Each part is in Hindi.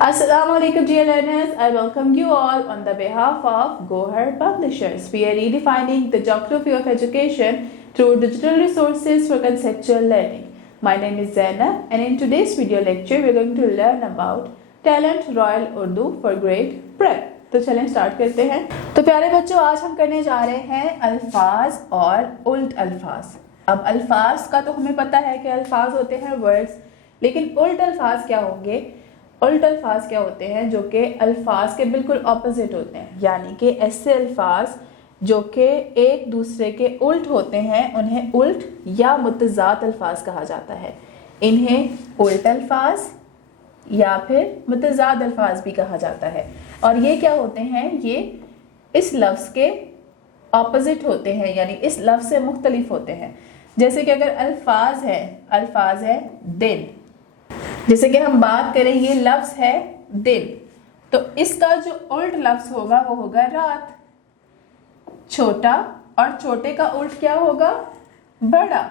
Assalamualaikum dear learners, I welcome you all on the behalf of Gohar Publishers. We are redefining the geography of education through digital resources for conceptual learning. My name is Zainab and in today's video lecture we are going to learn about Talent Royal Urdu for Grade Prep. तो चलें स्टार्ट करते हैं। तो प्यारे बच्चों, आज हम करने जा रहे हैं अल्फाज और उल्ट अल्फाज। अब अल्फाज का तो हमें पता है कि अल्फाज होते हैं वर्ड्स, लेकिन उल्ट अल्फाज क्या होंगे? उल्ट अल्फाज क्या होते हैं जो कि अल्फाज के बिल्कुल ऑपोजिट होते हैं, यानी कि ऐसे अल्फाज जो कि एक दूसरे के उल्ट होते हैं उन्हें उल्ट या मुतज़ाद अल्फाज कहा जाता है। इन्हें उल्ट अल्फाज या फिर मुतज़ाद अल्फाज भी कहा जाता है। और ये क्या होते हैं? ये इस लफ्ज़ के ऑपोजिट होते हैं, यानी इस लफ्ज़ से मुख्तलिफ होते हैं। जैसे कि अगर अल्फाज है दिन, जैसे कि हम बात करें ये लफ्ज़ है दिन, तो इसका जो उल्ट लफ्ज़ होगा वो होगा रात। छोटा, और छोटे का उल्ट क्या होगा? बड़ा।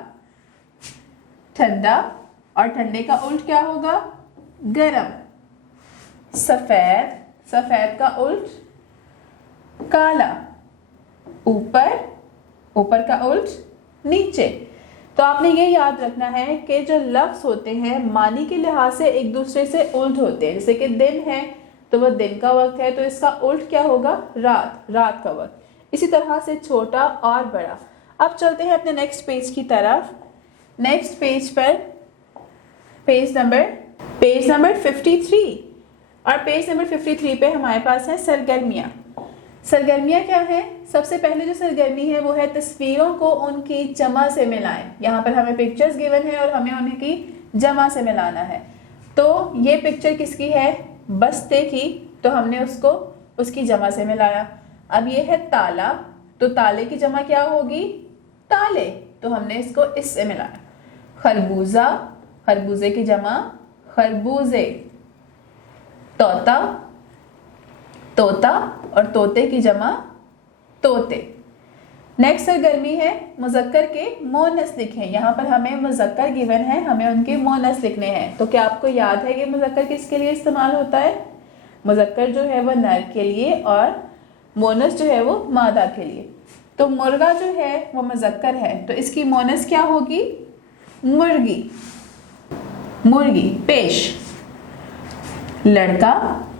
ठंडा, और ठंडे का उल्ट क्या होगा? गरम। सफ़ेद, सफ़ेद का उल्ट काला। ऊपर का उल्ट नीचे। तो आपने ये याद रखना है कि जो लफ्ज़ होते हैं मानी के लिहाज से एक दूसरे से उल्ट होते हैं। जैसे कि दिन है तो वह दिन का वक्त है, तो इसका उल्ट क्या होगा? रात, रात का वक्त। इसी तरह से छोटा और बड़ा। अब चलते हैं अपने नेक्स्ट पेज की तरफ। नेक्स्ट पेज पर पेज नंबर 53, और पेज नंबर 53 पे हमारे पास है सरगर्मियाँ। सरगर्मियाँ क्या है? सबसे पहले जो सरगर्मी है वो है तस्वीरों को उनकी जमा से मिलाएं। यहाँ पर हमें पिक्चर्स गिवन है और हमें उनकी जमा से मिलाना है। तो ये पिक्चर किसकी है? बस्ते की, तो हमने उसको उसकी जमा से मिलाया। अब ये है ताला, तो ताले की जमा क्या होगी? ताले, तो हमने इसको इससे मिलाया। खरबूजा, खरबूजे की जमा खरबूजे। तोता, तोता, और तोते की जमा तोते। नेक्स्ट सरगर्मी है मुज़क्कर के मोनस लिखें। यहाँ पर हमें मुज़क्कर गिवन है, हमें उनके मोनस लिखने हैं। तो क्या आपको याद है कि मुज़क्कर किसके लिए इस्तेमाल होता है? मुज़क्कर जो है वो नर के लिए और मोनस जो है वो मादा के लिए। तो मुर्गा जो है वो मुज़क्कर है, तो इसकी मोनस क्या होगी? मुर्गी। मुर्गी। पेश, लड़का,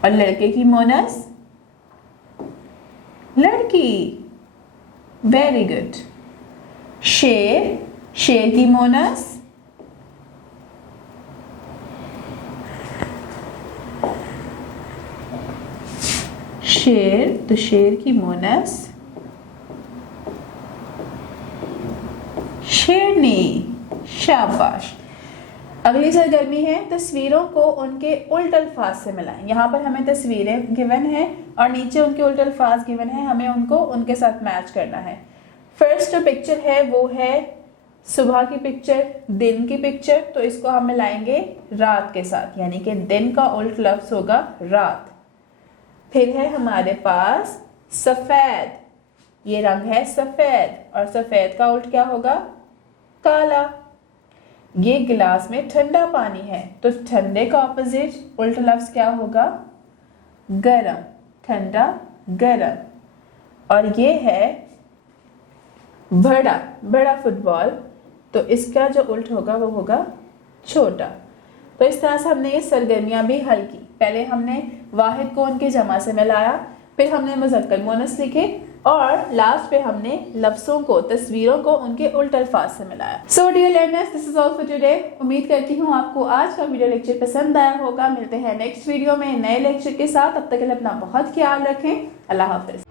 और लड़के की मोनस लड़की। Very good. शेर, शेर की मोनस शेर, तो शेर की मोनस शेरनी। शाबाश। अगली सरगर्मी है तस्वीरों को उनके उल्ट अल्फाज से मिलाएं। यहाँ पर हमें तस्वीरें गिवन है और नीचे उनके उल्ट अल्फाज गिवन है, हमें उनको उनके साथ मैच करना है। फर्स्ट जो पिक्चर है वो है सुबह की पिक्चर, दिन की पिक्चर, तो इसको हम मिलाएंगे रात के साथ, यानी कि दिन का उल्ट लफ्ज होगा रात। फिर है हमारे पास सफ़ेद, ये रंग है सफ़ेद, और सफ़ेद का उल्ट क्या होगा? काला। ये गिलास में ठंडा पानी है, तो ठंडे का ऑपोजिट उल्टा लफ्ज क्या होगा? गरम। ठंडा, गरम। और ये है बड़ा, बड़ा फुटबॉल, तो इसका जो उल्ट होगा वो होगा छोटा। तो इस तरह से हमने ये सरगर्मियां भी हल की। पहले हमने वाहिद को उनके जमा से मिलाया, फिर हमने मुज़क्कर मोनस लिखे, और लास्ट पे हमने लफ्ज़ों को, तस्वीरों को उनके उल्ट अल्फाज से मिलाया। So dear learners, this is all for today. उम्मीद करती हूँ आपको आज का वीडियो लेक्चर पसंद आया होगा। मिलते हैं नेक्स्ट वीडियो में नए लेक्चर के साथ। अब तक के लिए अपना बहुत ख्याल रखें। अल्लाह हाफिज।